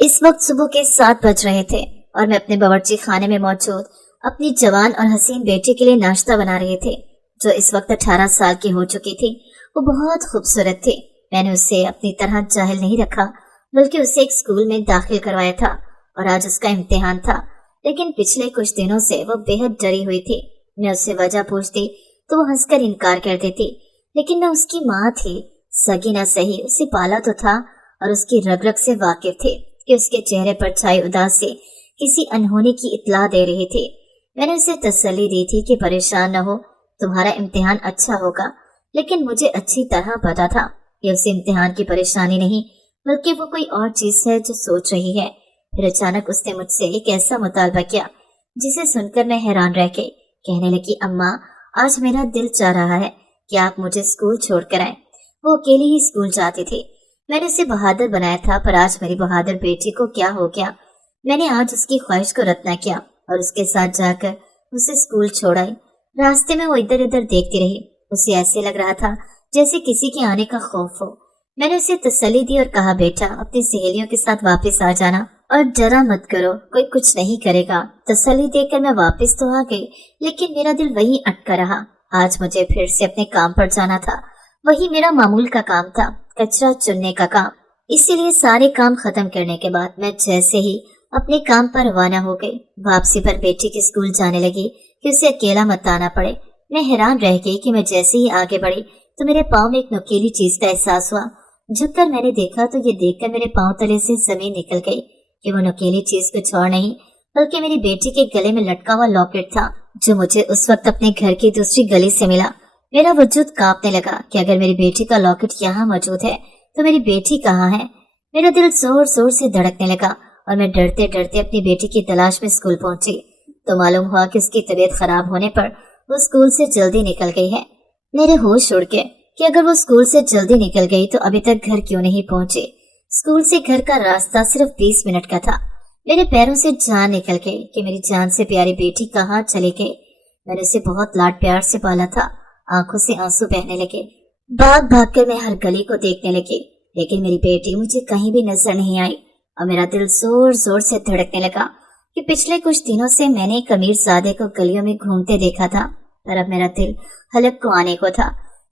इस वक्त सुबह के 7 बज रहे थे और मैं अपने बावर्ची खाने में मौजूद अपनी जवान और हसीन बेटी के लिए नाश्ता बना रही थी, जो इस वक्त 18 साल की हो चुकी थी। वो बहुत खूबसूरत थी। मैंने उसे अपनी तरह जाहिल नहीं रखा, बल्कि उसे एक स्कूल में दाखिल करवाया था और आज उसका इम्तिहान था। लेकिन पिछले कुछ दिनों से वो बेहद डरी हुई थी। मैं उससे वजह पूछती तो वो हंसकर इनकार कर देती, लेकिन मैं उसकी माँ थी, सगी ना सही, उसे पाला तो था और उसकी रग रग से वाकिफ थी कि उसके चेहरे पर छाई उदासी किसी अनहोनी की इत्तला दे रही थी। मैंने उसे तसल्ली दी थी कि परेशान न हो, तुम्हारा इम्तिहान अच्छा होगा। लेकिन मुझे अच्छी तरह पता था कि उस इम्तिहान की परेशानी नहीं, बल्कि वो कोई और चीज है जो सोच रही है। फिर अचानक उसने मुझसे एक ऐसा मुतालबा किया जिसे सुनकर मैं हैरान रह गई। कहने लगी, अम्मा, आज मेरा दिल चाह रहा है कि आप मुझे स्कूल छोड़कर आए। वो अकेली ही स्कूल जाती थी। मैंने उसे बहादुर बनाया था, पर आज मेरी बहादुर बेटी को क्या हो गया। मैंने आज उसकी ख्वाहिश को रद्द न किया और उसके साथ जाकर उसे स्कूल छोड़ाई। रास्ते में वो इधर उधर देखती रही। उसे ऐसे लग रहा था जैसे किसी के आने का खौफ हो। मैंने उसे तसल्ली दी और कहा, बेटा, अपनी सहेलियों के साथ वापस आ जाना और डरा मत करो, कोई कुछ नहीं करेगा। तसल्ली देकर मैं वापस तो आ गई, लेकिन मेरा दिल वहीं अटका रहा। आज मुझे फिर से अपने काम पर जाना था। वही मेरा मामूल का काम था, कचरा चुनने का काम। इसीलिए सारे काम खत्म करने के बाद मैं जैसे ही अपने काम पर रवाना हो गई, वापसी पर बेटी के स्कूल जाने लगी कि उसे अकेला मत आना पड़े। मैं हैरान रह गई कि मैं जैसे ही आगे बढ़ी तो मेरे पाँव में एक नुकीली चीज का एहसास हुआ। झुककर मैंने देखा तो ये देखकर मेरे पाँव तले से जमीन निकल गई कि वो नुकीली चीज कुछ और नहीं, बल्कि मेरी बेटी के गले में लटका हुआ लॉकेट था, जो मुझे उस वक्त अपने घर की दूसरी गली से मिला। मेरा वजूद कांपने लगा कि अगर मेरी बेटी का लॉकेट यहाँ मौजूद है तो मेरी बेटी कहाँ है। मेरा दिल जोर जोर से धड़कने लगा और मैं डरते डरते अपनी बेटी की तलाश में स्कूल पहुंची तो मालूम हुआ कि उसकी तबीयत खराब होने पर वो स्कूल से जल्दी निकल गई है। मेरे होश उड़ गए कि अगर वो स्कूल से जल्दी निकल गई तो अभी तक घर क्यों नहीं पहुंची। स्कूल से घर का रास्ता सिर्फ 20 मिनट का था। मेरे पैरों से जान निकल गई कि मेरी जान से प्यारी बेटी कहाँ चली गई। मैंने उसे बहुत लाड प्यार से पाला था। आंखों से आंसू बहने लगे। भाग भाग कर मैं हर गली को देखने लगी, लेकिन मेरी बेटी मुझे कहीं भी नजर नहीं आई और मेरा दिल जोर जोर से धड़कने लगा कि पिछले कुछ दिनों से मैंने एक अमीरजादे को गलियों में घूमते देखा था, पर अब मेरा दिल हलक को आने को था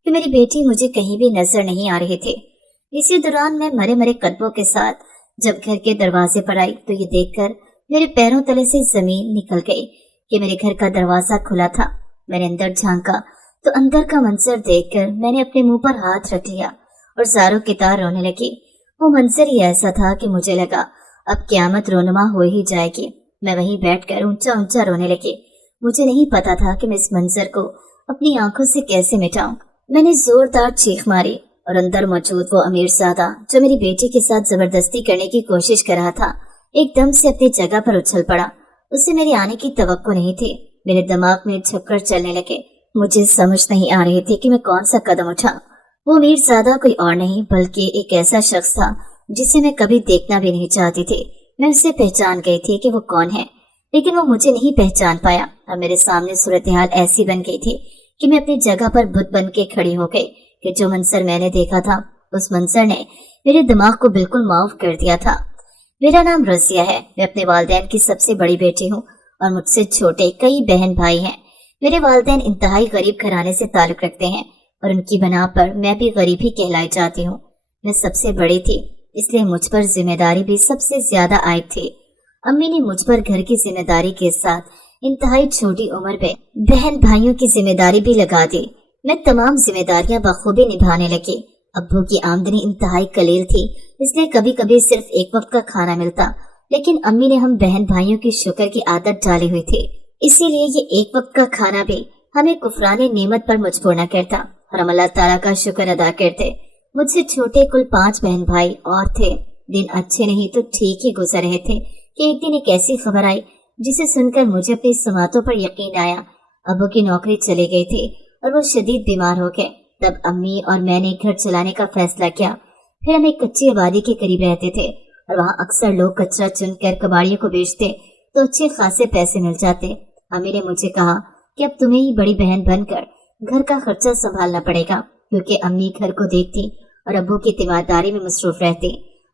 कि मेरी बेटी मुझे कहीं भी नजर नहीं आ रही थी। इसी दौरान मैं मरे मरे कदमों के साथ जब घर के दरवाजे पर आई तो ये देखकर मेरे पैरों तले से जमीन निकल गई कि मेरे घर का दरवाजा खुला था। मैंने अंदर झांका तो अंदर का मंजर देखकर मैंने अपने मुंह पर हाथ रख लिया और ज़ारों की तार रोने लगी। वो मंजर ही ऐसा था कि मुझे लगा अब क़यामत रोनुमा हो ही जाएगी। मैं वहीं बैठकर ऊंचा ऊंचा रोने लगी। मुझे नहीं पता था कि मैं इस मंजर को अपनी आंखों से कैसे मिटाऊं। मैंने जोरदार चीख मारी और अंदर मौजूद वो अमीरजादा जो मेरी बेटी के साथ जबरदस्ती करने की कोशिश कर रहा था, एकदम से अपनी जगह पर उछल पड़ा। उसे मेरे आने की तवक्को नहीं थी। मेरे दिमाग में चक्कर चलने लगे। मुझे समझ नहीं आ रही थी कि मैं कौन सा कदम उठाऊं। वो अमीरजादा कोई और नहीं बल्कि एक ऐसा शख्स था जिसे मैं कभी देखना भी नहीं चाहती थी। मैं उससे पहचान गई थी कि वो कौन है, लेकिन वो मुझे नहीं पहचान पाया और मेरे सामने सूरत हाल ऐसी बन गई थी कि मैं अपनी जगह पर बुत बन के खड़ी हो गई कि जो मंजर मैंने देखा था उस मंजर ने मेरे दिमाग को बिल्कुल माफ कर दिया था। मेरा नाम रजिया है। मैं अपने वालिदैन की सबसे बड़ी बेटी हूँ और मुझसे छोटे कई बहन भाई हैं। मेरे वालिदैन इंतहाई गरीब घराने से ताल्लुक रखते हैं और उनकी बना पर मैं भी गरीब ही कहलाई जाती हूँ। मैं सबसे बड़ी थी, इसलिए मुझ पर जिम्मेदारी भी सबसे ज्यादा आयद थी। अम्मी ने मुझ पर घर की जिम्मेदारी के साथ इंतहाई छोटी उम्र में बहन भाइयों की जिम्मेदारी भी लगा दी। मैं तमाम जिम्मेदारियां बखूबी निभाने लगी। अब्बू की आमदनी इंतहाई कलील थी, इसलिए कभी कभी सिर्फ एक वक्त का खाना मिलता, लेकिन अम्मी ने हम बहन भाइयों की शुक्र की आदत डाली हुई थी, इसीलिए ये एक वक्त का खाना भी हमें कुफराने नेमत पर मजबूर न करता और हम अल्लाह ताला का शुक्र अदा करते। मुझसे छोटे कुल 5 बहन भाई और थे। दिन अच्छे नहीं तो ठीक ही गुजर रहे थे कि एक दिन एक ऐसी खबर आई जिसे सुनकर मुझे अपनी समातों पर यकीन आया। अब्बू की नौकरी चली गई थी और वो शदीद बीमार हो गए। तब अम्मी और मैंने घर चलाने का फैसला किया। फिर हम एक कच्ची आबादी के करीब रहते थे और वहाँ अक्सर लोग कचरा चुनकर कबाड़ियों को बेचते तो अच्छे खासे पैसे मिल जाते। अम्मी ने मुझे कहा कि अब तुम्हें ही बड़ी बहन बनकर घर का खर्चा संभालना पड़ेगा, क्योंकि अम्मी घर को देखती और अब्बू की तीमारदारी में मसरूफ रहती।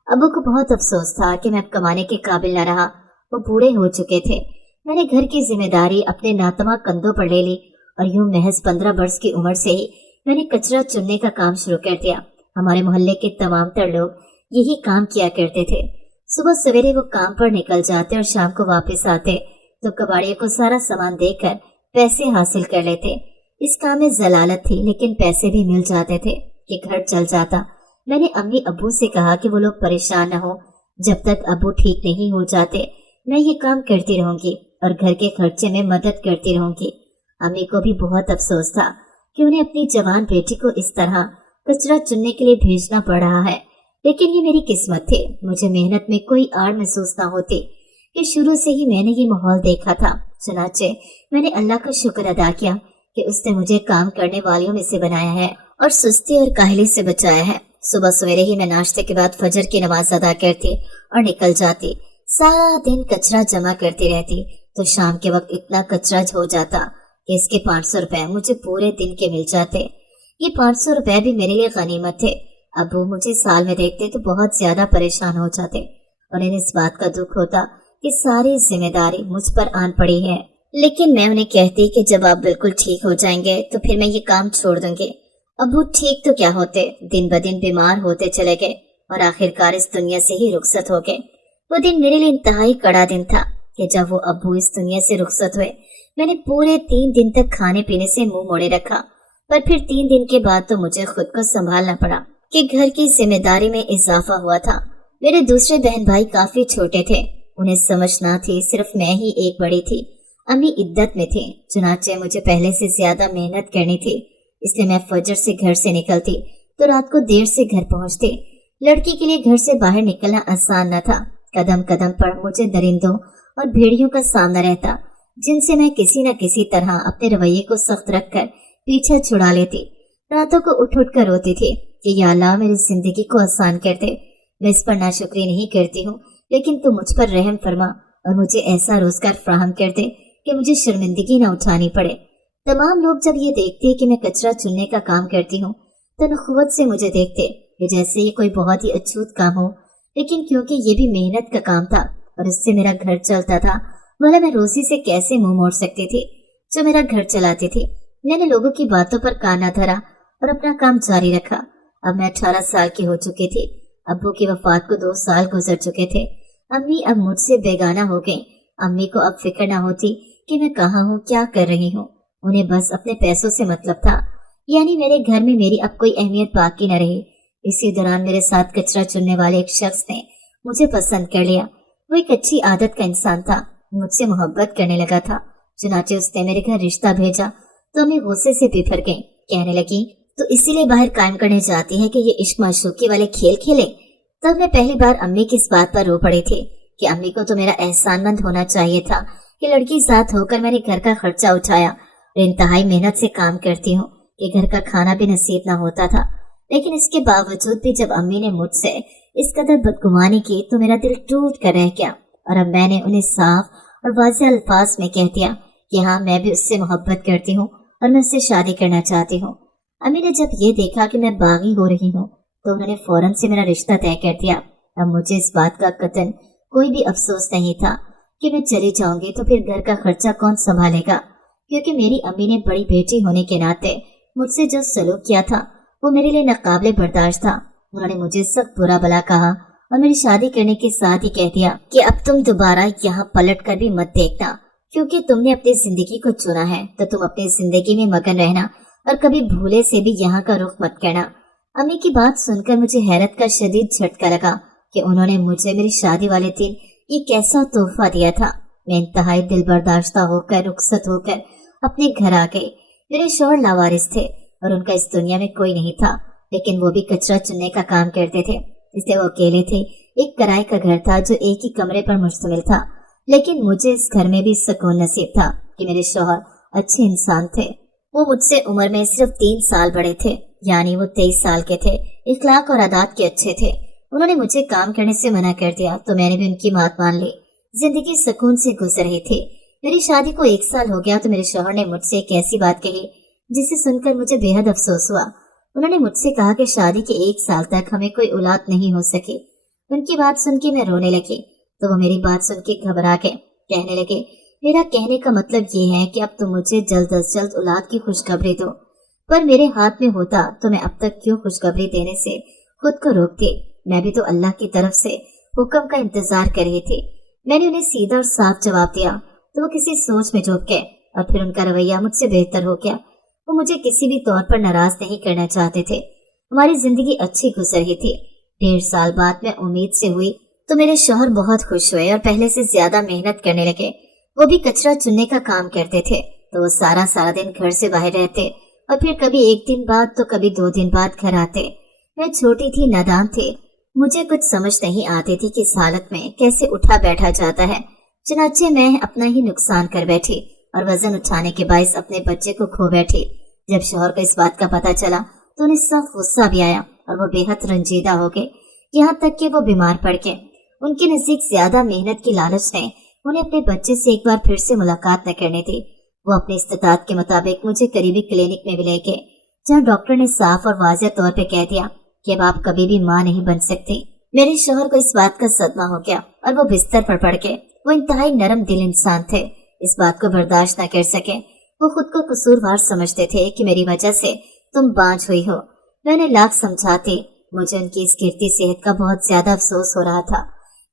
अब्बू को बहुत अफसोस था कि मैं अब कमाने के काबिल न रहा। वो बूढ़े हो चुके थे। मैंने घर की जिम्मेदारी अपने नातमा कंधों पर ले ली और यूं महज 15 वर्ष की उम्र से ही मैंने कचरा चुनने का काम शुरू कर दिया। हमारे मोहल्ले के तमाम तर लोग यही काम किया करते थे। सुबह सवेरे वो काम पर निकल जाते और शाम को वापस आते तो कबाड़ियों को सारा सामान देकर पैसे हासिल कर लेते। इस काम में जलालत थी, लेकिन पैसे भी मिल जाते थे कि घर चल जाता। मैंने अम्मी अब्बू से कहा कि वो लोग परेशान न हो, जब तक अब्बू ठीक नहीं हो जाते मैं ये काम करती रहूंगी और घर के खर्चे में मदद करती रहूंगी। अम्मी को भी बहुत अफसोस था कि उन्हें अपनी जवान बेटी को इस तरह कचरा चुनने के लिए भेजना पड़ रहा है, लेकिन ये मेरी किस्मत थी। मुझे मेहनत में कोई आड़ महसूस न होती कि शुरू से ही मैंने ये माहौल देखा था। चनाचे मैंने अल्लाह का शुक्र अदा किया कि उसने मुझे काम करने वालियों में से बनाया है और सुस्ती और काहली से बचाया है। सुबह सवेरे ही मैं नाश्ते के बाद फजर की नमाज अदा करती और निकल जाती। सारा दिन कचरा जमा करती रहती तो शाम के वक्त इतना कचरा हो जाता कि इसके 500 रुपए मुझे पूरे दिन के मिल जाते। ये 500 रुपए भी मेरे लिए गनीमत थे। अब्बू मुझे साल में देखते तो बहुत ज्यादा परेशान हो जाते और इन्हें इस बात का दुख होता कि सारी जिम्मेदारी मुझ पर आन पड़ी है। लेकिन मैं उन्हें कहती कि जब आप बिल्कुल ठीक हो जाएंगे तो फिर मैं ये काम छोड़ दूंगी। अब्बू ठीक तो क्या होते, दिन ब दिन बीमार होते चले गए और आखिरकार इस दुनिया से ही रुखसत हो गए। वो दिन मेरे लिए इंतहाई कड़ा दिन था कि जब वो अब्बू इस दुनिया से रुखसत हुए। मैंने पूरे 3 दिन तक खाने पीने से मुंह मोड़े रखा, पर फिर 3 दिन के बाद तो मुझे खुद को संभालना पड़ा कि घर की जिम्मेदारी में इजाफा हुआ था। मेरे दूसरे बहन भाई काफी छोटे थे, उन्हें समझ ना थी, सिर्फ मैं ही एक बड़ी थी। अम्मी इद्दत में थी, चुनाचे मुझे पहले से ज्यादा मेहनत करनी थी, इसलिए मैं फजर से घर से निकलती तो रात को देर से घर पहुंचती। लड़की के लिए घर से बाहर निकलना आसान न था। कदम कदम पर मुझे दरिंदों और भेड़ियों का सामना रहता, जिनसे मैं किसी न किसी तरह अपने रवैये को सख्त रखकर पीछा छुड़ा लेती। रातों को उठ उठ कर रोती थी कि या अल्लाह मेरी जिंदगी को आसान कर दे। मैं इस पर नाशुक्री नहीं करती हूँ, लेकिन तू मुझ पर रहम फरमा और मुझे ऐसा रोजगार फ्राहम कर दे कि मुझे शर्मिंदगी न उठानी पड़े। तमाम लोग जब ये देखते कि मैं कचरा चुनने का काम करती हूँ तो नखुवत से मुझे देखते कि जैसे ये कोई बहुत ही अछूत काम हो, लेकिन क्योंकि ये भी मेहनत का काम था और इससे मेरा घर चलता था, भला मैं रोजी से कैसे मुंह मोड़ सकती थी जो मेरा घर चलाती थी। मैंने लोगों की बातों पर कान न धरा और अपना काम जारी रखा। अब मैं 18 साल की हो चुकी थी। अब्बू की वफात को 2 साल गुजर चुके थे। अम्मी अब मुझसे बेगाना हो गई। अम्मी को अब फिक्र न होती कि मैं कहाँ हूँ, क्या कर रही हूँ। उन्हें बस अपने पैसों से मतलब था, यानी मेरे घर में मेरी अब कोई अहमियत बाकी न रही। इसी दौरान मेरे साथ कचरा चुनने वाले एक शख्स ने मुझे पसंद कर लिया। वो एक अच्छी आदत का इंसान था, मुझसे मोहब्बत करने लगा था। चुनाचे उसने मेरे घर रिश्ता भेजा तो अम्मी गुस्से से बिफर गई। कहने लगी, तो इसीलिए बाहर कायम करने जाती है कि ये इश्क माशूकी वाले खेल खेले। तब मैं पहली बार अम्मी की इस बात पर रो पड़ी थी कि अम्मी को तो मेरा एहसानमंद होना चाहिए था कि लड़की साथ होकर मैंने घर का खर्चा उठाया और इंतहाई मेहनत से काम करती हूँ कि घर का खाना भी नसीब न होता था। लेकिन इसके बावजूद भी जब अम्मी ने मुझसे इस कदर बदगुमानी की तो मेरा दिल टूट कर रह गया और अब मैंने उन्हें साफ और वाज़ेह अल्फाज में कह दिया कि हाँ, मैं भी उससे मोहब्बत करती हूँ और मैं उससे शादी करना चाहती हूँ। अम्मी ने जब ये देखा कि मैं बागी हो रही हूँ तो उन्होंने फौरन से मेरा रिश्ता तय कर दिया। अब मुझे इस बात का कतन कोई भी अफसोस नहीं था कि मैं चली जाऊंगी तो फिर घर का खर्चा कौन संभालेगा, क्योंकि मेरी अम्मी ने बड़ी बेटी होने के नाते मुझसे जो सलूक किया था वो मेरे लिए नाकाबिले बर्दाश्त था। उन्होंने मुझे सख्त बुरा भला कहा और मेरी शादी करने के साथ ही कह दिया कि अब तुम दोबारा यहाँ पलट कर भी मत देखना, क्योंकि तुमने अपनी जिंदगी को चुना है तो तुम अपनी जिंदगी में मगन रहना और कभी भूले से भी यहाँ का रुख मत करना। अम्मी की बात सुनकर मुझे हैरत का शदीद झटका लगा कि उन्होंने मुझे मेरी शादी वाले दिन ये कैसा तोहफा दिया था। मैं इंतहाई दिल बर्दाश्ता होकर रुखसत होकर अपने घर आ गई। मेरे शौहर लावारिस थे और उनका इस दुनिया में कोई नहीं था, लेकिन वो भी कचरा चुनने का काम करते थे, इसलिए वो अकेले थे। एक किराए का घर था जो एक ही कमरे पर मुश्तमिल था, लेकिन मुझे इस घर में भी सुकून नसीब था कि मेरे शौहर अच्छे इंसान थे। वो मुझसे उम्र में सिर्फ 3 साल बड़े थे, यानी वो 23 साल के थे। इखलाक और आदात के अच्छे थे। उन्होंने मुझे काम करने से मना कर दिया तो मैंने भी उनकी बात मान ली। जिंदगी सुकून से गुजर रही थी। मेरी शादी को 1 साल हो गया तो मेरे शौहर ने मुझसे एक ऐसी बात कही जिसे सुनकर मुझे बेहद अफसोस हुआ। उन्होंने मुझसे कहा कि शादी के 1 साल तक हमें कोई औलाद नहीं हो सकी। उनकी बात सुन के मैं रोने लगी तो वो मेरी बात सुन के घबरा के कहने लगे, मेरा कहने का मतलब ये है कि अब तुम मुझे जल्द अज जल्द औलाद की खुशखबरी दो, पर मेरे हाथ में होता तो मैं अब तक क्यों खुशखबरी देने से खुद को रोकती। मैं भी तो अल्लाह की तरफ से हुक्म का इंतजार कर रही थी। मैंने उन्हें सीधा और साफ जवाब दिया तो वो किसी सोच में डूब गए और फिर उनका रवैया मुझसे बेहतर हो गया। वो मुझे किसी भी तौर पर नाराज नहीं करना चाहते थे। हमारी जिंदगी अच्छी गुजर रही थी। 1.5 साल बाद मैं उम्मीद से हुई तो मेरे शौहर बहुत खुश हुए और पहले से ज्यादा मेहनत करने लगे। वो भी कचरा चुनने का काम करते थे तो वो सारा दिन घर से बाहर रहते और फिर कभी 1 दिन बाद तो कभी 2 दिन बाद घर आते। मैं छोटी थी, नादान थी, मुझे कुछ समझ नहीं आती थी कि इस हालत में कैसे उठा बैठा जाता है। चुनाचे मैं अपना ही नुकसान कर बैठी और वजन उठाने के बाइस अपने बच्चे को खो बैठी। जब शौहर को इस बात का पता चला तो उन्हें सख्त गुस्सा भी आया और वो बेहद रंजीदा हो गए, यहाँ तक कि वो बीमार पड़ गए। उनके नजदीक ज्यादा मेहनत की लालच ने उन्हें अपने बच्चे से एक बार फिर से मुलाकात न करने दी। वो अपनी इस्तिताअत के मुताबिक मुझे करीबी क्लिनिक में भी ले गए, जहाँ डॉक्टर ने साफ और वाज़ेह तौर पे कह दिया कि अब आप कभी भी माँ नहीं बन सकती। मेरे शौहर को इस बात का सदमा हो गया और वो बिस्तर पर पड़ गए। वो इंतहाई नरम दिल इंसान थे, इस बात को बर्दाश्त न कर सके। वो खुद को कसूरवार समझते थे कि मेरी वजह से तुम बांझ हुई हो। मैंने लाख समझाती, मुझे उनकी इस गिरती सेहत का बहुत ज्यादा अफसोस हो रहा था।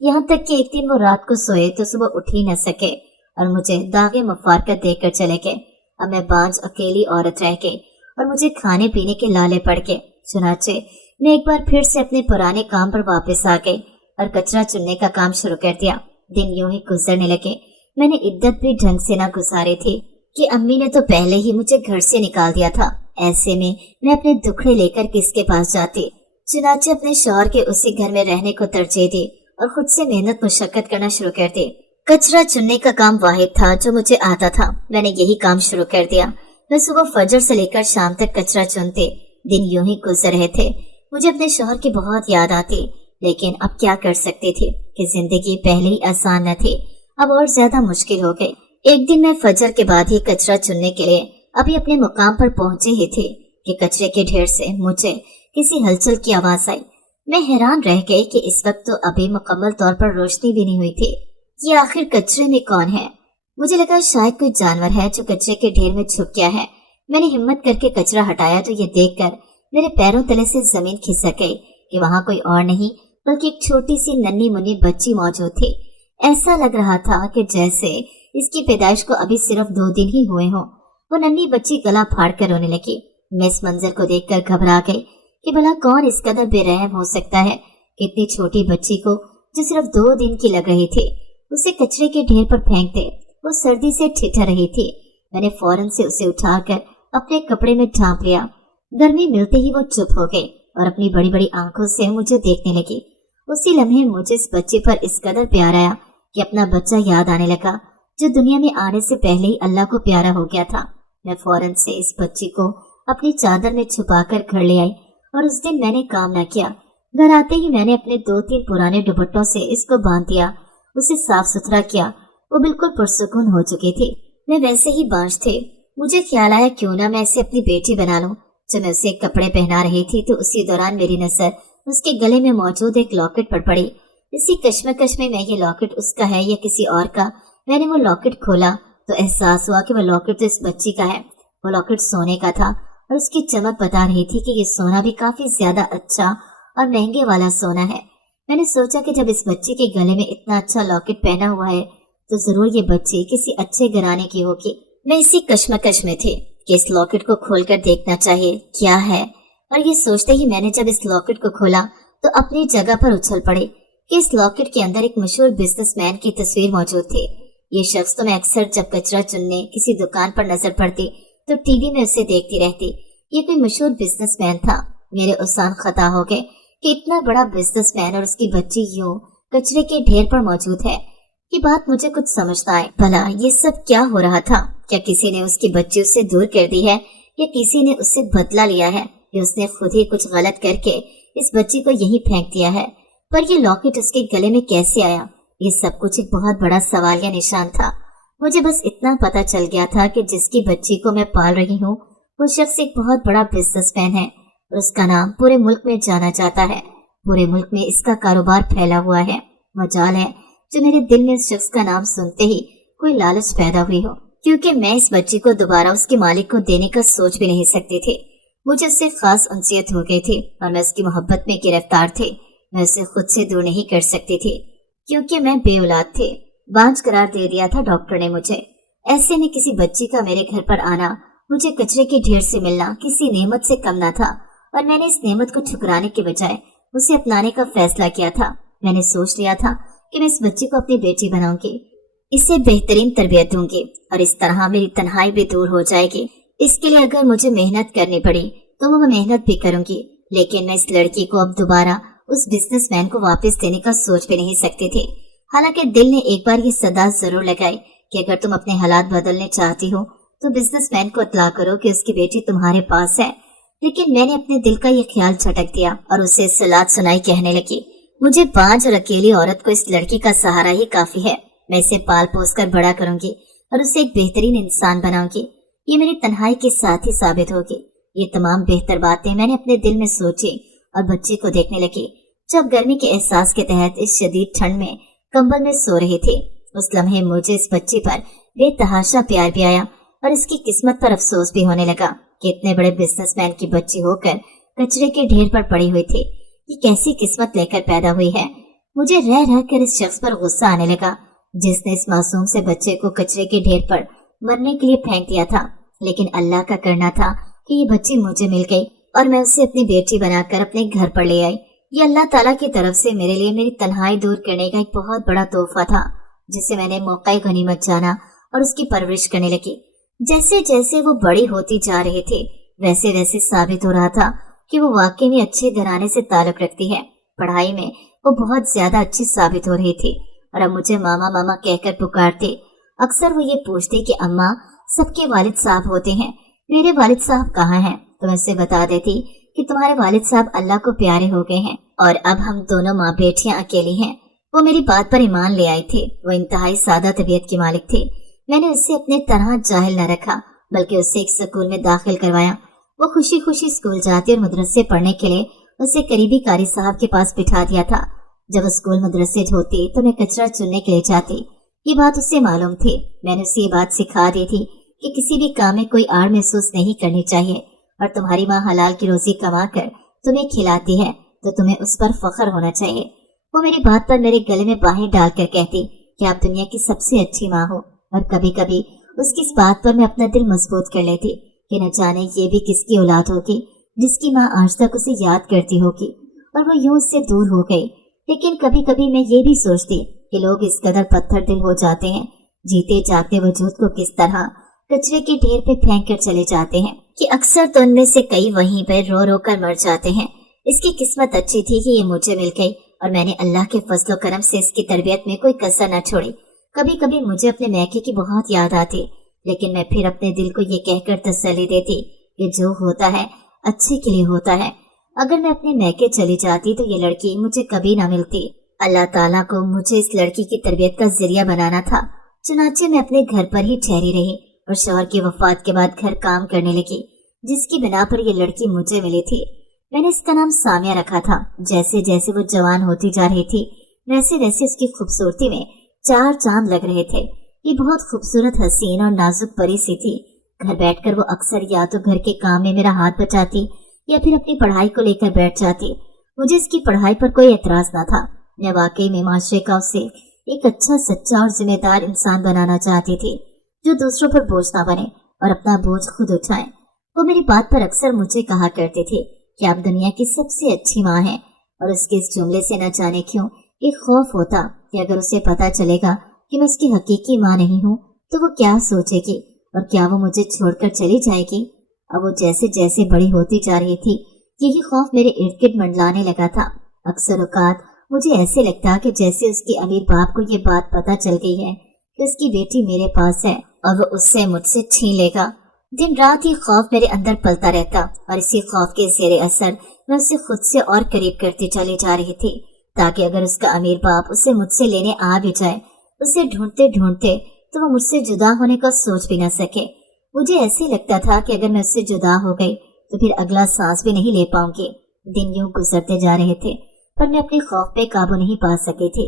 यहाँ तक कि एक दिन वो रात को सोए तो सुबह उठ ही न सके और मुझे दागे मुफारकत देकर चले गए। अब मैं बांझ अकेली औरत रह गई और मुझे खाने पीने के लाले पड़ गए। चुनाचे मैं एक बार फिर से अपने पुराने काम पर वापस आ गई और कचरा चुनने का काम शुरू कर दिया। दिन यूं ही गुजरने लगे। मैंने इद्दत भी ढंग से न गुजारी थी कि अम्मी ने तो पहले ही मुझे घर से निकाल दिया था। ऐसे में मैं अपने दुखड़े लेकर किसके पास जाती। चुनाचे अपने शौहर के उसी घर में रहने को तरजीह दी और खुद से मेहनत मुशक्कत करना शुरू कर दी। कचरा चुनने का काम वाहिद था जो मुझे आता था। मैंने यही काम शुरू कर दिया। मैं सुबह फजर से लेकर शाम तक कचरा चुनती। दिन यूं ही गुजर रहे थे। मुझे अपने शौहर की बहुत याद आती, लेकिन अब क्या कर सकती थी कि जिंदगी पहले ही आसान न थी, अब और ज्यादा मुश्किल हो गई। एक दिन मैं फजर के बाद ही कचरा चुनने के लिए अभी अपने मुकाम पर पहुंची ही थी कि कचरे के ढेर से मुझे किसी हलचल की आवाज आई। मैं हैरान रह गई कि इस वक्त तो अभी मुकम्मल तौर पर रोशनी भी नहीं हुई थी। ये आखिर कचरे में कौन है? मुझे लगा शायद कोई जानवर है जो कचरे के ढेर में छुप गया है। मैंने हिम्मत करके कचरा हटाया तो ये देखकर मेरे पैरों तले से जमीन खिसक गई कि वहाँ कोई और नहीं बल्कि एक छोटी सी नन्ही मुन्नी बच्ची मौजूद थी। ऐसा लग रहा था कि जैसे इसकी पैदाइश को अभी सिर्फ 2 दिन ही हुए हों। वो नन्ही बच्ची गला फाड़ कर रोने लगी। मैं इस मंजर को देखकर घबरा गई कि भला कौन इस कदर बेरहम हो सकता है कि इतनी छोटी बच्ची को जो सिर्फ 2 दिन की लग रही थी उसे कचरे के ढेर पर फेंक दे। वो सर्दी से ठिठुर रही थी। मैंने फौरन से उसे उठाकर अपने कपड़े में ढांप लिया। गर्मी मिलते ही वो चुप हो गई और अपनी बड़ी बड़ी आंखों से मुझे देखने लगी। उसी लम्हे मुझे इस बच्चे पर इस कदर प्यार आया कि अपना बच्चा याद आने लगा जो दुनिया में आने से पहले ही अल्लाह को प्यारा हो गया था। मैं फौरन से इस बच्ची को अपनी चादर में छुपाकर घर ले आई और उस दिन मैंने काम न किया। घर आते ही मैंने अपने 2-3 पुराने दुपट्टों से इसको बांध दिया, उसे साफ सुथरा किया। वो बिल्कुल पुरसुकून हो चुकी थी। मैं वैसे ही बांझ थी। मुझे ख्याल आया क्यों ना मैं इसे अपनी बेटी बना लूं। जब मैं उसे कपड़े पहना रही थी तो उसी दौरान मेरी नजर उसके गले में मौजूद एक लॉकेट पर पड़ी। इसी कश्मकश में मैं ये लॉकेट उसका है या किसी और का, मैंने वो लॉकेट खोला तो एहसास हुआ कि वो लॉकेट तो इस बच्ची का है। वो लॉकेट सोने का था और उसकी चमक बता रही थी कि ये सोना भी काफी ज्यादा अच्छा और महंगे वाला सोना है। मैंने सोचा कि जब इस बच्ची के गले में इतना अच्छा लॉकेट पहना हुआ है तो जरूर ये बच्ची किसी अच्छे घराने की होगी। मैं इसी कश्मकश में थी कि इस लॉकेट को खोलकर देखना चाहिए क्या है, और ये सोचते ही मैंने जब इस लॉकेट को खोला तो अपनी जगह पर उछल पड़े कि इस लॉकेट के अंदर एक मशहूर बिजनेसमैन की तस्वीर मौजूद थी। ये शख्स तो मैं अक्सर जब कचरा चुनने किसी दुकान पर नजर पड़ती तो टीवी में उसे देखती रहती। ये कोई मशहूर बिजनेसमैन था। मेरे उसान खता हो गए कि इतना बड़ा बिजनेसमैन और उसकी बच्ची यूं कचरे के ढेर पर मौजूद है। ये बात मुझे कुछ समझ न आए। भला ये सब क्या हो रहा था? क्या किसी ने उसकी बच्ची उससे दूर कर दी है या किसी ने उससे बदला लिया है या उसने खुद ही कुछ गलत करके इस बच्ची को यहीं फेंक दिया है? पर ये लॉकेट उसके गले में कैसे आया? ये सब कुछ एक बहुत बड़ा सवाल या निशान था। मुझे बस इतना पता चल गया था कि जिसकी बच्ची को मैं पाल रही हूँ वो शख्स एक बहुत बड़ा बिजनेसमैन है और उसका नाम पूरे मुल्क में जाना जाता है। पूरे मुल्क में इसका कारोबार फैला हुआ है। मजाल है जो मेरे दिल में उस शख्स का नाम सुनते ही कोई लालच पैदा हुई हो, क्योंकि मैं इस बच्ची को दोबारा उसके मालिक को देने का सोच भी नहीं सकती थी। मुझे उससे खास उनसियत हो गई थी और मैं उसकी मोहब्बत में गिरफ्तार थी। मैं उसे खुद से दूर नहीं कर सकती थी क्योंकि मैं बेऔलाद थी। बांझ करार दे दिया था डॉक्टर ने मुझे। ऐसे में किसी बच्ची का मेरे घर पर आना, मुझे कचरे के ढेर से मिलना किसी नेमत से कम न था, और मैंने इस नेमत को ठुकराने के बजाय उसे अपनाने का फैसला किया था। मैंने सोच लिया था कि मैं इस बच्ची को अपनी बेटी बनाऊंगी, इसे बेहतरीन तरबियत दूंगी और इस तरह मेरी तन्हाई भी दूर हो जाएगी। इसके लिए अगर मुझे मेहनत करनी पड़ी तो वो मैं मेहनत भी करूंगी, लेकिन मैं इस लड़की को अब दोबारा उस बिजनेसमैन को वापस देने का सोच भी नहीं सकती थी। हालांकि दिल ने एक बार ये सदा जरूर लगाई कि अगर तुम अपने हालात बदलने चाहती हो तो बिजनेसमैन को इत्तला करो कि उसकी बेटी तुम्हारे पास है। लेकिन मैंने अपने दिल का ये ख्याल झटक दिया और उसे सलाद सुनाई कहने लगी, मुझे बांझ और अकेली औरत को इस लड़की का सहारा ही काफी है। मैं इसे पाल पोस कर बड़ा करूंगी और उसे एक बेहतरीन इंसान बनाऊंगी। ये मेरी तन्हाई के साथ ही साबित होगी। ये तमाम बेहतर बातें मैंने अपने दिल में सोची और बच्ची को देखने लगी जब गर्मी के एहसास के तहत इस शदीद ठंड में कंबल में सो रही थी। उस लम्हे मुझे इस बच्ची पर बेतहाशा प्यार भी आया और इसकी किस्मत पर अफसोस भी होने लगा कि इतने बड़े बिजनेसमैन की बच्ची होकर कचरे के ढेर पर पड़ी हुई थी। ये कैसी किस्मत लेकर पैदा हुई है। मुझे रह रह कर इस शख्स पर गुस्सा आने लगा जिसने इस मासूम से बच्चे को कचरे के ढेर पर मरने के लिए फेंक दिया था। लेकिन अल्लाह का करना था कि ये बच्ची मुझे मिल गई और मैं उसे अपनी बेटी बनाकर अपने घर पर ले आई। ये अल्लाह ताला की तरफ से मेरे लिए मेरी तन्हाई दूर करने का एक बहुत बड़ा तोहफा था, जिसे मैंने मौका गनीमत जाना और उसकी परवरिश करने लगी। जैसे जैसे वो बड़ी होती जा रही थी वैसे वैसे साबित हो रहा था कि वो वाकई में अच्छे घराने से ताल्लुक रखती है। पढ़ाई में वो बहुत ज्यादा अच्छी साबित हो रही थी और अब मुझे मामा मामा कहकर पुकारते। अक्सर वो ये पूछते कि अम्मा, सबके वालिद साहब होते हैं, मेरे वालिद साहब कहाँ हैं? तो मैं उसे बता देती कि तुम्हारे वालिद साहब अल्लाह को प्यारे हो गए हैं और अब हम दोनों माँ बेटियां अकेली हैं। वो मेरी बात पर ईमान ले आई थी। वो इंतहाई सादा तबीयत की मालिक थी। मैंने उसे अपने तरह जाहिल न रखा बल्कि उसे एक स्कूल में दाखिल करवाया। वो खुशी खुशी स्कूल जाती और मदरसे पढ़ने के लिए उसे करीबी कारी साहब के पास बिठा दिया था। जब स्कूल मदरसे होती तो मैं कचरा चुनने के लिए जाती। ये बात उसे मालूम थी। मैंने उसे ये बात सिखा दी थी कि किसी भी काम में कोई आड़ महसूस नहीं करनी चाहिए और तुम्हारी माँ हलाल की रोजी कमा कर तुम्हें खिलाती है तो तुम्हें उस पर फख्र होना चाहिए। वो मेरी बात पर मेरे गले में बाहें डालकर कहती कि आप दुनिया की सबसे अच्छी माँ हो, और कभी कभी उसकी इस बात पर मैं अपना दिल मजबूत कर लेती कि न जाने ये भी किसकी औलाद होगी जिसकी माँ आज तक उसे याद करती होगी और वो यूं उससे दूर हो गई। लेकिन कभी कभी मैं ये भी सोचती कि लोग इस कदर पत्थर दिल हो जाते हैं, जीते जागते वजूद को किस तरह कचरे के ढेर पे फेंक कर चले जाते हैं कि अक्सर तो उनमें से कई वहीं पर रो रो कर मर जाते हैं। इसकी किस्मत अच्छी थी कि ये मुझे मिल गई और मैंने अल्लाह के फजलो करम से इसकी तरबियत में कोई कसर न छोड़ी। कभी कभी मुझे अपने मैके की बहुत याद आती, लेकिन मैं फिर अपने दिल को ये कहकर तसल्ली देती कि जो होता है अच्छे के लिए होता है। अगर मैं अपने मैके चली जाती तो ये लड़की मुझे कभी ना मिलती। अल्लाह ताला को मुझे इस लड़की की तरबियत का जरिया बनाना था। चुनाचे मैं अपने घर पर ही ठहरी रही और शौहर की वफात के बाद घर काम करने लगी, जिसकी बिना पर ये लड़की मुझे मिली थी। मैंने इसका नाम सामिया रखा था। जैसे जैसे वो जवान होती जा रही थी वैसे वैसे उसकी खूबसूरती में चार चांद लग रहे थे। ये बहुत खूबसूरत, हसीन और नाजुक परी सी थी। घर बैठकर वो अक्सर या तो घर के काम में मेरा हाथ बचाती या फिर अपनी पढ़ाई को लेकर बैठ जाती। मुझे इसकी पढ़ाई पर कोई एतराज न था। मैं वाकई में माशरे का उसे एक अच्छा, सच्चा और जिम्मेदार इंसान बनाना चाहती थी जो दूसरों पर बोझ ना बने और अपना बोझ खुद उठाए। वो मेरी बात पर अक्सर मुझे कहा करते थे कि आप दुनिया की सबसे अच्छी माँ हैं, और उसके इस जुमले से न जाने क्यों एक खौफ होता कि अगर उसे पता चलेगा कि मैं उसकी हकीकी माँ नहीं हूँ तो वो क्या सोचेगी और क्या वो मुझे छोड़कर चली जाएगी। अब वो जैसे जैसे बड़ी होती जा रही थी यही खौफ मेरे इर्द गिर्द मंडलाने लगा था। अक्सर औकात मुझे ऐसे लगता कि जैसे उसके अमीर बाप को ये बात पता चल गई है कि उसकी बेटी मेरे पास है और वो उससे मुझसे छीन लेगा। दिन रात ये खौफ मेरे अंदर पलता रहता और इसी खौफ के जेरे असर मैं उसे खुद से और करीब करती चली जा रही थी, ताकि अगर उसका अमीर बाप उसे मुझसे लेने आ भी जाए, उसे ढूंढते ढूंढते तो वो मुझसे जुदा होने का सोच भी न सके। मुझे ऐसे लगता था कि अगर मैं उससे जुदा हो गई तो फिर अगला सांस भी नहीं ले पाऊंगी। दिन यूं गुजरते जा रहे थे पर मैं अपने खौफ पे काबू नहीं पा सकी थी।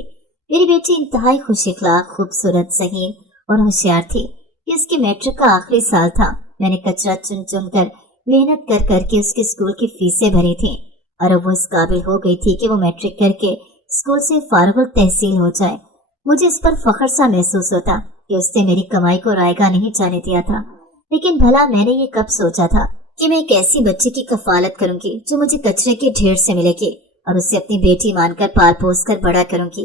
मेरी बेटी इंतहाई खुश इखलाक, खूबसूरत, ज़हीन और होशियार थी। ये उसके मैट्रिक का आखिरी साल था। मैंने कचरा चुन चुन कर, मेहनत कर करके उसके स्कूल की फीसें भरी थी और अब वो इस काबिल हो गई थी कि वो मैट्रिक करके स्कूल से फारुग तहसील हो जाए। मुझे इस पर फख्र सा महसूस होता कि उसने मेरी कमाई को रायगा नहीं जाने दिया था। लेकिन भला मैंने ये कब सोचा था कि मैं एक ऐसी बच्ची की कफालत करूंगी जो मुझे कचरे के ढेर से मिलेगी और उसे अपनी बेटी मानकर पाल पोस कर बड़ा करूंगी।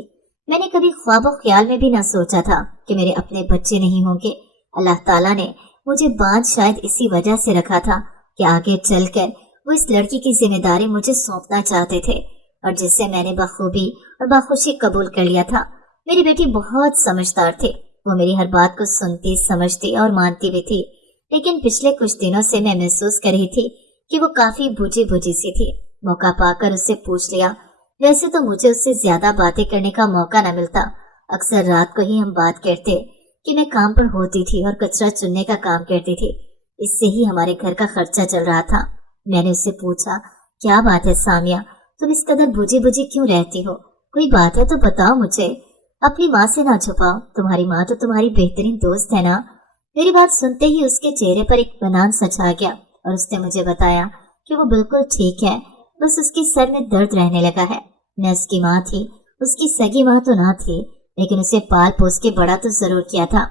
मैंने कभी ख्वाबो ख्याल में भी ना सोचा था कि मेरे अपने बच्चे नहीं होंगे। अल्लाह ताला ने मुझे बांझ शायद इसी वजह से रखा था कि आगे चलकर वो इस लड़की की जिम्मेदारी मुझे सौंपना चाहते थे और जिसे मैंने बखूबी और बाखुशी कबूल कर लिया था। मेरी बेटी बहुत समझदार थी। वो मेरी हर बात को सुनती, समझती और मानती भी थी। लेकिन पिछले कुछ दिनों से मैं महसूस कर रही थी कि वो काफी बुझी बुझी सी थी। मौका पाकर उससे पूछ लिया। वैसे तो मुझे उससे ज्यादा बातें करने का मौका न मिलता। अक्सर रात को ही हम बात करते कि मैं काम पर होती थी और कचरा चुनने का काम करती थी। इससे ही हमारे घर का खर्चा चल रहा था। मैंने उससे पूछा, क्या बात है सामिया, तुम इस कदर बुझी बुझी क्यों रहती हो? कोई बात है तो बताओ मुझे, अपनी माँ से ना छुपाओ। तुम्हारी माँ तो तुम्हारी बेहतरीन दोस्त है ना? मेरी बात सुनते ही उसके चेहरे पर एक इत्मीनान सा छा गया और उसने मुझे बताया कि वो बिल्कुल ठीक है, बस उसके सर में दर्द रहने लगा है। मैं उसकी माँ थी, उसकी सगी माँ तो ना थी, लेकिन उसे पाल पोस के बड़ा तो जरूर किया था।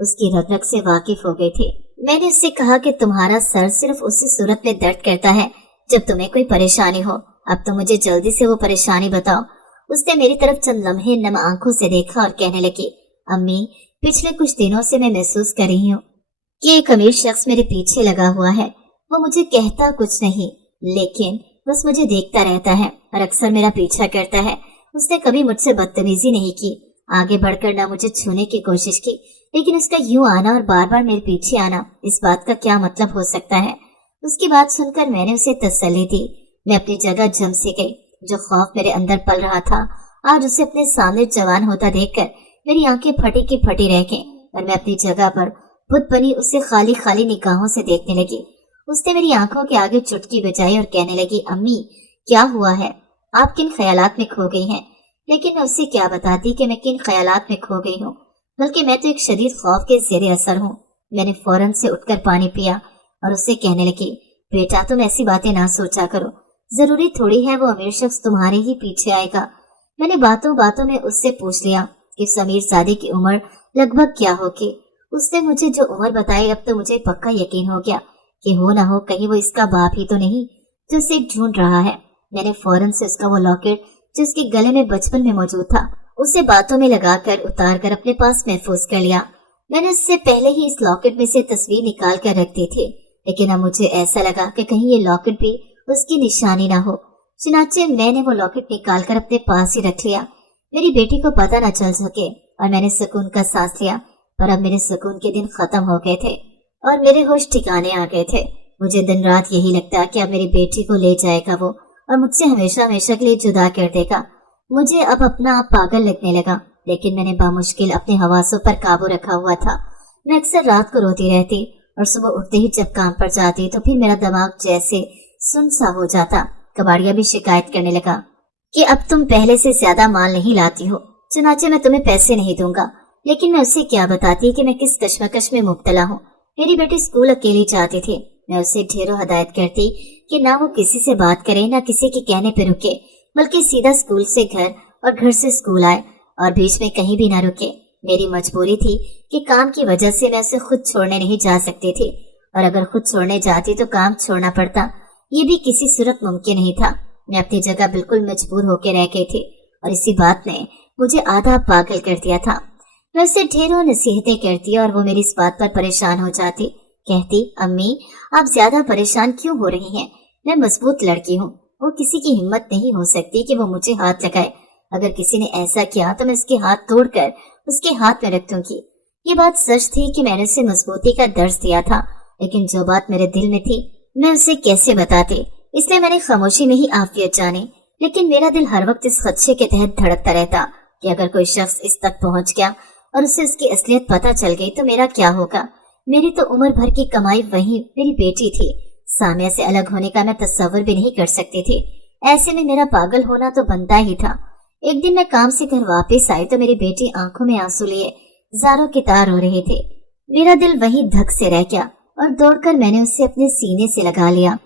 उसकी रग रग से वाकिफ हो गई थी। मैंने उससे कहा कि तुम्हारा सर सिर्फ उसी सूरत में दर्द करता है जब तुम्हें कोई परेशानी हो। अब तो मुझे जल्दी से वो परेशानी बताओ। उसने मेरी तरफ चंद लम्हे नम आंखों से देखा और कहने लगी, अम्मी, पिछले कुछ दिनों से मैं महसूस कर रही हूँ कि एक अमीर शख्स मेरे पीछे लगा हुआ है। वो मुझे कहता कुछ नहीं, लेकिन बस मुझे देखता रहता है और अक्सर मेरा पीछा करता है। उसने कभी मुझसे बदतमीजी नहीं की, आगे बढ़कर न मुझे छूने की कोशिश की, लेकिन उसका यूं आना और बार बार मेरे पीछे आना, इस बात का क्या मतलब हो सकता है? उसकी बात सुनकर मैंने उसे तसल्ली दी। मैं अपनी जगह जम सी गई। जो खौफ मेरे अंदर पल रहा था, आज उसे अपने सामने जवान होता देखकर मेरी आंखें फटी की फटी रह गईं और मैं अपनी जगह पर बुत बनी उसे खाली खाली निगाहों से देखने लगी। उसने मेरी आंखों के आगे चुटकी बजाई और कहने लगी, अम्मी, क्या हुआ है? आप किन ख्यालात में खो गई हैं? लेकिन मैं उससे क्या बताती कि मैं किन ख्यालात में खो गई हूँ, बल्कि मैं तो एक शदीद खौफ के ज़ेरे असर हूँ। मैंने फौरन से उठकर पानी पिया और उससे कहने लगी, बेटा, तुम ऐसी बातें ना सोचा करो। जरूरी थोड़ी है वो अमीर शख्स तुम्हारे ही पीछे आएगा। मैंने बातों बातों में उससे पूछ लिया कि समीर सादी की उम्र लगभग क्या होगी। उसने मुझे जो उम्र बताई, अब तो मुझे पक्का यकीन हो गया कि हो ना हो कहीं वो इसका बाप ही तो नहीं जो उसे ढूंढ रहा है। मैंने फौरन से उसका वो लॉकेट जो उसके गले में बचपन में मौजूद था, उसे बातों में लगाकर उतार कर अपने पास महफूज कर लिया। मैंने उससे पहले ही इस लॉकेट में से तस्वीर निकाल कर रख दी थी, लेकिन अब मुझे ऐसा लगा कि कहीं ये लॉकेट भी उसकी निशानी ना हो। चुनाचे मैंने वो लॉकेट निकाल कर अपने पास ही रख लिया। मेरी बेटी को पता न चल सके और मैंने सुकून का सांस लिया। पर अब मेरे सुकून के दिन खत्म हो गए थे और मेरे होश ठिकाने आ गए थे। मुझे दिन रात यही लगता कि अब मेरी बेटी को ले जाएगा वो और मुझसे हमेशा हमेशा के लिए जुदा कर देगा। मुझे अब अपना आप पागल लगने लगा, लेकिन मैंने बामुश्किल अपने हवासों पर काबू रखा हुआ था। मैं अक्सर रात को रोती रहती और सुबह उठते ही जब काम पर जाती तो फिर मेरा दिमाग जैसे सुन सा हो जाता। कबाड़िया भी शिकायत करने लगा कि अब तुम पहले से ज्यादा माल नहीं लाती हो, चुनाचे मैं तुम्हें पैसे नहीं दूंगा। लेकिन मैं उसे क्या बताती कि मैं किस कश्मकश में मुब्तला हूँ। मेरी बेटी स्कूल अकेली जाती थी। मैं उसे ढेरों हदायत करती कि ना वो किसी से बात करे, ना किसी के कहने पे रुके, बल्कि सीधा स्कूल से घर और घर से स्कूल आए और बीच में कहीं भी ना रुके। मेरी मजबूरी थी कि काम की वजह से मैं उसे खुद छोड़ने नहीं जा सकती थी, और अगर खुद छोड़ने जाती तो काम छोड़ना पड़ता। ये भी किसी सूरत मुमकिन नहीं था। मैं अपनी जगह बिल्कुल मजबूर होकर रह गई थी और इसी बात ने मुझे आधा पागल कर दिया था। मैं उससे ढेरों नसीहतें करती और वो मेरी इस बात पर परेशान हो जाती। कहती, अम्मी, आप ज्यादा परेशान क्यों हो रही हैं? मैं मजबूत लड़की हूँ, वो किसी की हिम्मत नहीं हो सकती कि वो मुझे हाथ लगाए। अगर किसी ने ऐसा किया तो मैं उसके हाथ तोड़कर उसके हाथ में रख दूंगी। ये बात सच थी कि मैंने उसे मजबूती का दर्ज दिया था, लेकिन जो बात मेरे दिल में थी मैं उसे कैसे बताती, इसलिए मैंने खामोशी में ही आफियत जानी। लेकिन मेरा दिल हर वक्त इस खदशे के तहत धड़कता रहता कि अगर कोई शख्स इस तक पहुंच गया और उसे उसकी असलियत पता चल गई तो मेरा क्या होगा। मेरी तो उम्र भर की कमाई वही मेरी बेटी थी। सामिया से अलग होने का मैं तस्वर भी नहीं कर सकती थी। ऐसे में मेरा पागल होना तो बनता ही था। एक दिन मैं काम से घर वापस आई तो मेरी बेटी आंखों में आंसू लिए जारों की तार रो रहे थे। मेरा दिल वहीं धक से रह गया और दौड़कर मैंने उसे अपने सीने से लगा लिया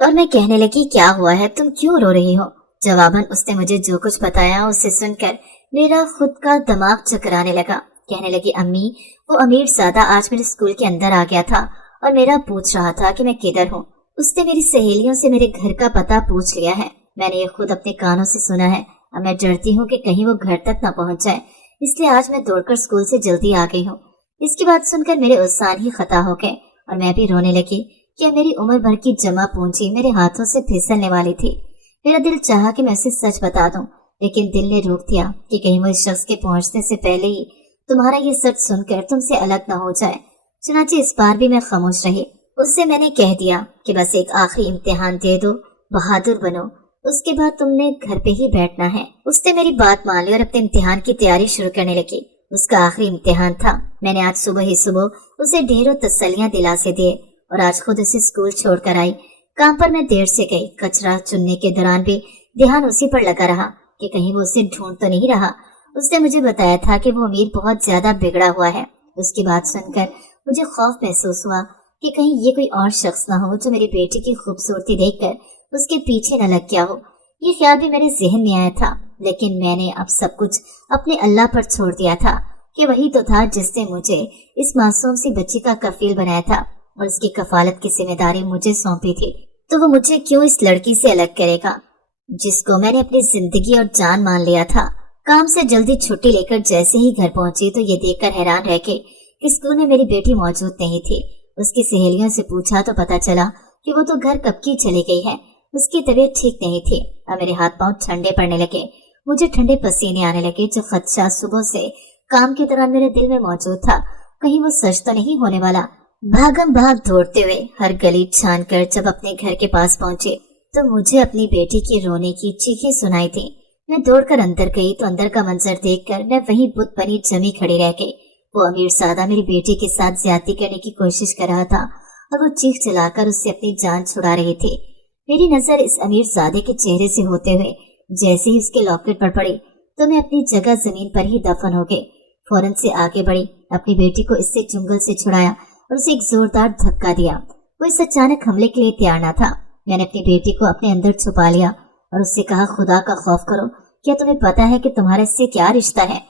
और मैं कहने लगी, क्या हुआ है, तुम क्यों रो रही हो? जवाबन उसने मुझे जो कुछ बताया उसे सुनकर मेरा खुद का दिमाग चकराने लगा। कहने लगी, अम्मी, वो अमीर ज़ादा आज मेरे स्कूल के अंदर आ गया था और मेरा पूछ रहा था कि मैं किधर हूँ। उसने मेरी सहेलियों से मेरे घर का पता पूछ लिया है। मैंने ये खुद अपने कानों से सुना है। अब मैं डरती हूँ कि कहीं वो घर तक न पहुँच जाए, इसलिए आज मैं दौड़कर स्कूल से जल्दी आ गई हूँ। इसकी बात सुनकर मेरे उत्साह ही खता हो गए और मैं भी रोने लगी। क्या मेरी उम्र भर की जमा पूंजी मेरे हाथों से फिसलने वाली थी। मेरा दिल चाहा कि मैं उसे सच बता दूं, लेकिन दिल ने रोक दिया कि कहीं वो इस शख्स के पहुंचने से पहले ही तुम्हारा ये सच सुनकर तुमसे अलग न हो जाए। चुनांचे इस बार भी मैं खामोश रही। उससे मैंने कह दिया कि बस एक आखिरी इम्तिहान दे दो, बहादुर बनो, उसके बाद तुमने घर पे ही बैठना है। उसने मेरी बात मान ली और अपने इम्तिहान की तैयारी शुरू करने लगी। उसका आखिरी इम्तिहान था। मैंने आज सुबह ही सुबह उसे ढेरों तसल्लियां दिलासे दिए और आज खुद उसे स्कूल छोड़कर आई। काम पर मैं देर से गई। कचरा चुनने के दौरान भी ध्यान उसी पर लगा रहा कि कहीं वो उसे ढूंढ तो नहीं रहा। उसने मुझे बताया था कि वो अमीर बहुत ज्यादा बिगड़ा हुआ है। उसकी बात सुनकर मुझे खौफ महसूस हुआ कि कहीं ये कोई और शख्स ना हो जो मेरी बेटी की खूबसूरती देखकर उसके पीछे न लग गया हो। ये ख्याल भी मेरे जहन में आया था, लेकिन मैंने अब सब कुछ अपने अल्लाह पर छोड़ दिया था कि वही तो था जिसने मुझे इस मासूम सी बच्ची का कफील बनाया था और उसकी कफालत की जिम्मेदारी मुझे सौंपी थी। तो वो मुझे क्यों इस लड़की से अलग करेगा जिसको मैंने अपनी जिंदगी और जान मान लिया था। काम से जल्दी छुट्टी लेकर जैसे ही घर पहुंची तो ये देखकर हैरान रह गई कि स्कूल में मेरी बेटी मौजूद नहीं थी। उसकी सहेलियों से पूछा तो पता चला कि वो तो घर कब की चली गई है। उसकी तबीयत ठीक नहीं थी और मेरे हाथ पांव ठंडे पड़ने लगे। मुझे ठंडे पसीने आने लगे। जो खदशा सुबह से काम के दौरान मेरे दिल में मौजूद था, कहीं वो सच तो नहीं होने वाला। भागम भाग दौड़ते हुए हर गली छान कर जब अपने घर के पास पहुंचे तो मुझे अपनी बेटी की रोने की चीखें सुनाई थी। मैं दौड़कर अंदर गई तो अंदर का मंजर देखकर मैं वहीं बुत बनी जमी खड़ी रह गई। वो अमीर ज़ादा मेरी बेटी के साथ ज्यादती करने की कोशिश कर रहा था और वो चीख चलाकर उससे अपनी जान छुड़ा रही थी। मेरी नजर इस अमीर ज़ादे के चेहरे से होते हुए जैसे ही उसके लॉकेट पर पड़ी तो मैं अपनी जगह जमीन पर ही दफन हो गई। फौरन से आगे बढ़ी, अपनी बेटी को इससे चुंगल से छुड़ाया और उसे एक जोरदार धक्का दिया। वो इस अचानक हमले के लिए तैयार न था। मैंने अपनी बेटी को अपने अंदर छुपा लिया और उससे कहा, खुदा का खौफ करो, क्या तुम्हें पता है कि तुम्हारा इससे क्या रिश्ता है?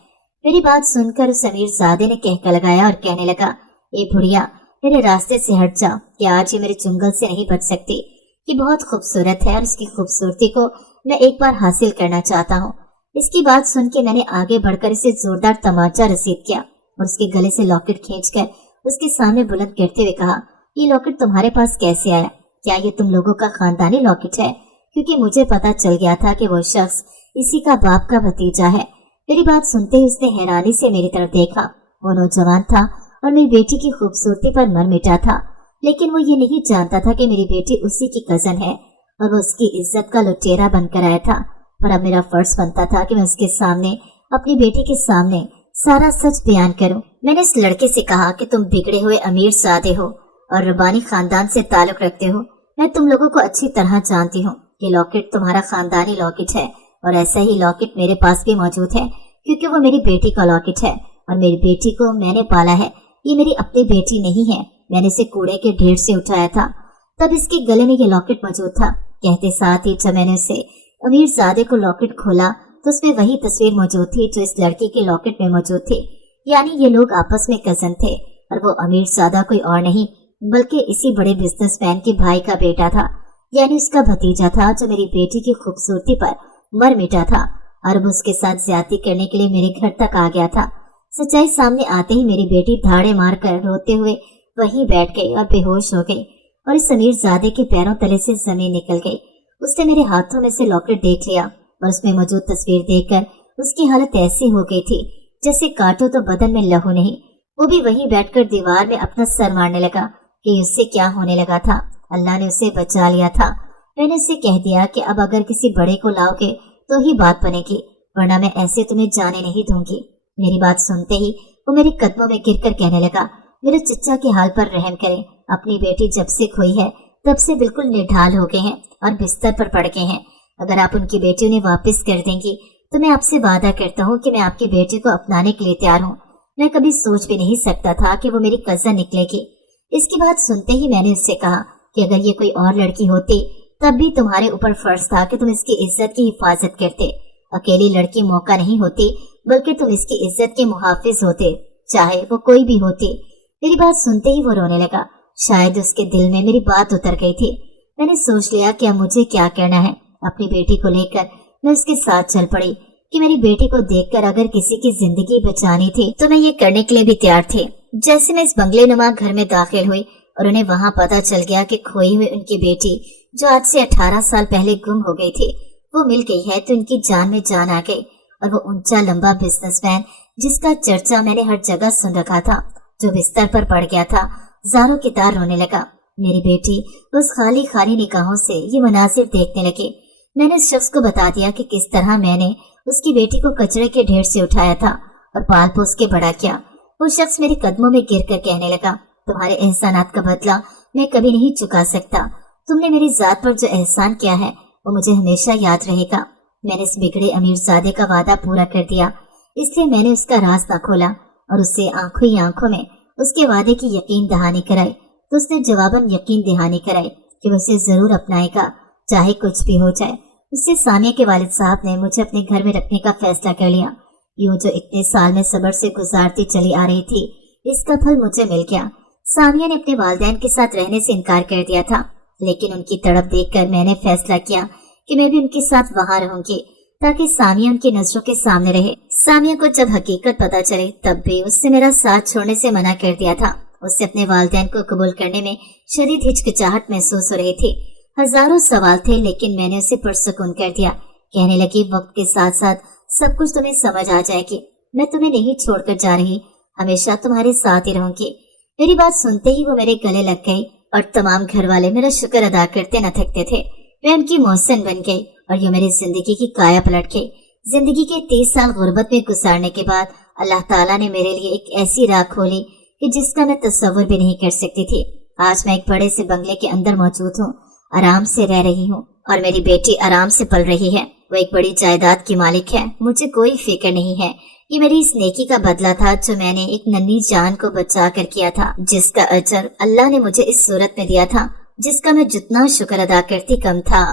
मेरी बात सुनकर उस अमीर ज़ादे ने कहका लगाया और कहने लगा, ए बुढ़िया, मेरे रास्ते से हट जा, क्या आज ये मेरे चुंगल से नहीं बच सकती? ये बहुत खूबसूरत है और इसकी खूबसूरती को मैं एक बार हासिल करना चाहता हूँ। इसकी बात सुन के मैंने आगे बढ़कर इसे जोरदार तमाचा रसीद किया और उसके गले से लॉकेट खींचकर उसके सामने बुलंद करते हुए कहा, ये लॉकेट तुम्हारे पास कैसे आया? क्या ये तुम लोगों का खानदानी लॉकेट है? क्योंकि मुझे पता चल गया था कि वो शख्स इसी का बाप का भतीजा है। मेरी बात सुनते ही उसने हैरानी से मेरी तरफ देखा। वो नौजवान था और मेरी बेटी की खूबसूरती पर मर मिटा था, लेकिन वो ये नहीं जानता था कि मेरी बेटी उसी की कजन है और वो उसकी इज्जत का लुटेरा बनकर आया था। पर अब मेरा फर्ज बनता था कि मैं उसके सामने, अपनी बेटी के सामने सारा सच बयान करूं। मैंने इस लड़के से कहा कि तुम बिगड़े हुए अमीर ज़ादे हो और रबानी खानदान से ताल्लुक रखते हो। मैं तुम लोगों को अच्छी तरह जानती हूँ। ये लॉकेट तुम्हारा खानदानी लॉकेट है और ऐसा ही लॉकेट मेरे पास भी मौजूद है, क्योंकि वो मेरी बेटी का लॉकेट है और मेरी बेटी को मैंने पाला है। ये मेरी अपनी बेटी नहीं है, मैंने इसे कूड़े के ढेर से उठाया था, तब इसके गले में ये लॉकेट मौजूद था। कहते साथ ही जब मैंने उसे अमीर ज़ादे को लॉकेट खोला तो उसमें वही तस्वीर मौजूद थी जो इस लड़की के लॉकेट में मौजूद थी। यानी ये लोग आपस में कजन थे और वो अमीर ज़ादा कोई और नहीं बल्कि इसी बड़े बिजनेसमैन के भाई का बेटा था, यानी उसका भतीजा था जो मेरी बेटी की खूबसूरती पर मर मिटा था और अब उसके साथ ज्यादती करने के लिए मेरे घर तक आ गया था। सच्चाई सामने आते ही मेरी बेटी धाड़े मारकर रोते हुए वहीं बैठ गई और बेहोश हो गई और इस अमीर ज़ादे के पैरों तले से जमीन निकल गई। उसने मेरे हाथों में से लॉकेट देख लिया और उसमें मौजूद तस्वीर देखकर उसकी हालत ऐसी हो गई थी जैसे काटो तो बदन में लहू नहीं। वो भी वहीं बैठकर दीवार में अपना सर मारने लगा कि उससे क्या होने लगा था। अल्लाह ने उसे बचा लिया था। मैंने उससे कह दिया कि अब अगर किसी बड़े को लाओगे तो ही बात बनेगी, वरना मैं ऐसे तुम्हें जाने नहीं दूंगी। मेरी बात सुनते ही वो मेरे कदमों में गिरकर कहने लगा, मेरे चच्चा के हाल पर रहम करें। अपनी बेटी जब से खोई है तब से बिल्कुल निढाल हो गए हैं और बिस्तर पर पड़ गए हैं। अगर आप उनकी बेटी उन्हें वापस कर देंगी तो मैं आपसे वादा करता हूँ कि मैं आपकी बेटी को अपनाने के लिए तैयार हूँ। मैं कभी सोच भी नहीं सकता था कि वो मेरी कजन निकलेगी। इसकी बात सुनते ही मैंने उससे कहा कि अगर ये कोई और लड़की होती तब भी तुम्हारे ऊपर फर्ज था कि तुम इसकी इज्जत की हिफाजत करते। अकेली लड़की मौका नहीं होती, बल्कि तुम इसकी इज्जत के मुहाफिज होते, चाहे वो कोई भी होती। मेरी बात सुनते ही वो रोने लगा। शायद उसके दिल में मेरी बात उतर गई थी। मैंने सोच लिया कि अब मुझे क्या करना है। अपनी बेटी को लेकर मैं उसके साथ चल पड़ी कि मेरी बेटी को देखकर अगर किसी की जिंदगी बचानी थी तो मैं ये करने के लिए भी तैयार थी। जैसे मैं इस बंगले नुमा घर में दाखिल हुई और उन्हें वहाँ पता चल गया कि खोई हुई उनकी बेटी, जो आज से 18 साल पहले गुम हो गई थी, वो मिल गई है, तो उनकी जान में जान आ गई। और वो ऊंचा लंबा बिजनेसमैन जिसका चर्चा मैंने हर जगह सुन रखा था, जो बिस्तर पर पड़ गया था, ज़ारों की तार रोने लगा। मेरी बेटी उस खाली खाली निगाहों से ये मनासिर देखने लगी। मैंने उस शख्स को बता दिया कि किस तरह मैंने उसकी बेटी को कचरे के ढेर से उठाया था और पाल पोस के बड़ा किया। वो शख्स मेरे कदमों में गिरकर कहने लगा, तुम्हारे एहसानात का बदला मैं कभी नहीं चुका सकता। तुमने मेरी जात पर जो एहसान किया है वो मुझे हमेशा याद रहेगा। मैंने इस बिगड़े अमीरजादे का वादा पूरा कर दिया, इसलिए मैंने उसका राज न खोला और उससे आंखों ही आंखों में उसके वादे की यकीन दहानी कराई। तो उसने जवाबन यकीन दहानी कराई कि वो उसे जरूर अपनाएगा, चाहे कुछ भी हो जाए। उससे सानिया के वालिद साहब ने मुझे अपने घर में रखने का फैसला कर लिया। यूं जो इतने साल में सब्र से गुजारती चली आ रही थी, इसका फल मुझे मिल गया। सानिया ने अपने वालिदैन के साथ रहने से इनकार कर दिया था, लेकिन उनकी तड़प देखकर मैंने फैसला किया कि मैं भी उनके साथ वहां रहूंगी, ताकि सानिया उनकी नजरों के सामने रहे। सानिया को जब हकीकत पता चली तब भी उससे मेरा साथ छोड़ने से मना कर दिया था। उससे अपने वालिदैन को कबूल करने में शदीद हिचकिचाहट महसूस हो रही थी। हजारों सवाल थे, लेकिन मैंने उसे पुरसुकून कर दिया। कहने लगी, वक्त के साथ साथ सब कुछ तुम्हें समझ आ जाएगी। मैं तुम्हें नहीं छोड़कर जा रही, हमेशा तुम्हारे साथ ही रहूंगी। मेरी बात सुनते ही वो मेरे गले लग गई और तमाम घर वाले मेरा शुक्र अदा करते न थकते थे। मैं उनकी मोहसिन बन गई और ये मेरी जिंदगी की काया पलट गई। जिंदगी के 30 साल गुर्बत में गुजारने के बाद अल्लाह ताला ने मेरे लिए एक ऐसी राह खोली कि जिसका मैं तस्वुर भी नहीं कर सकती थी। आज मैं एक बड़े से बंगले के अंदर मौजूद हूँ, आराम से रह रही हूँ और मेरी बेटी आराम से पल रही है। वो एक बड़ी जायदाद की मालिक है, मुझे कोई फिक्र नहीं है। ये मेरी इस नेकी का बदला था जो मैंने एक नन्ही जान को बचा कर किया था, जिसका अजर अल्लाह ने मुझे इस सूरत में दिया था, जिसका मैं जितना शुक्र अदा करती कम था।